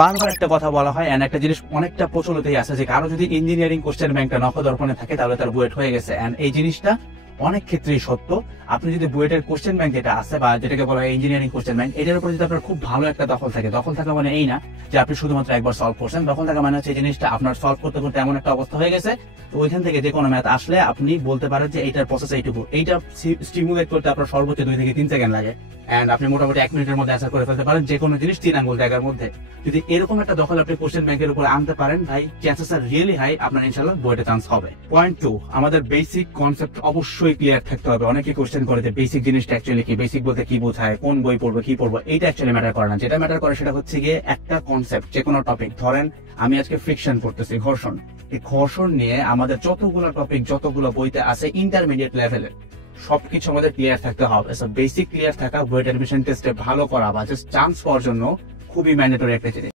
বারবার একটা কথা বলা হয়, এন্ড একটা জিনিস অনেকটা প্রচলিতই আছে যে কারো যদি ইঞ্জিনিয়ারিং কোশ্চেন ব্যাংকটা নখদর্পণে থাকে তাহলে তার বুয়েট হয়ে গেছে। এন্ড এই জিনিসটা অনেক ক্ষেত্রেই সত্য। আপনি যদি বুয়েটের কোশ্চেন ব্যাংক যেটা আছে বা যেটাকে বলা হয় ইঞ্জিনিয়ারিং কোশ্চেন ব্যাংক, এটার উপর যদি আপনার খুব ভালো একটা দখল থাকে, দখল থাকা মানে এই না যে আপনি শুধুমাত্র একবার সলভ করছেন, দখল থাকা মানে হচ্ছে এই জিনিসটা আপনার সলভ করতে করতে এমন একটা অবস্থা হয়ে গেছে তো ওইখান থেকে যে কোনো ম্যাথ আসলে আপনি বলতে পারেন যে এইটার প্রসেস এইটুকু, এইটা স্টিমুলেট করতে আপনার সর্বোচ্চ 2 থেকে 3 সেকেন্ড লাগে এন্ড আপনি মোটামুটি 1 মিনিটের মধ্যে অ্যান্সার করে ফেলতে পারেন যে কোনো জিনিস 3 আঙ্গুল জায়গার মধ্যে। যদি এরকম একটা দখল আপনি কোশ্চেন ব্যাংকের উপরে আনতে পারেন ভাই, চান্সেস আর রিয়েলি হাই আপনার ইনশাআল্লাহ বুয়েটে চান্স হবে। পয়েন্ট 2, আমাদের বেসিক কনসেপ্ট অবশ্যই ক্লিয়ার থাকতে হবে। অনেকে কোশ্চেন করে যে বেসিক জিনিসটা অ্যাকচুয়ালি কি, বেসিক বলতে কি বোঝায়, কোন বই পড়বো কি পড়বো, এইটা অ্যাকচুয়ালি ম্যাটার করে না। যেটা ম্যাটার করে সেটা হচ্ছে গিয়ে একটা কনসেপ্ট, যে কোনো টপিক। ধরেন আমি আজকে ফ্রিকশন পড়তেছি, ঘর্ষণ। এই ঘর্ষণ নিয়ে আমাদের যতগুলো টপিক, যতগুলো বইতে আছে ইন্টারমিডিয়েট লেভেলের, সবকিছু আমাদের ক্লিয়ার থাকতে হবে। বেসিক ক্লিয়ার থাকা বুয়েট অ্যাডমিশন টেস্টে ভালো করা বা জাস্ট চান্স পাওয়ার জন্য খুবই ম্যান্ডেটরি একটা জিনিস।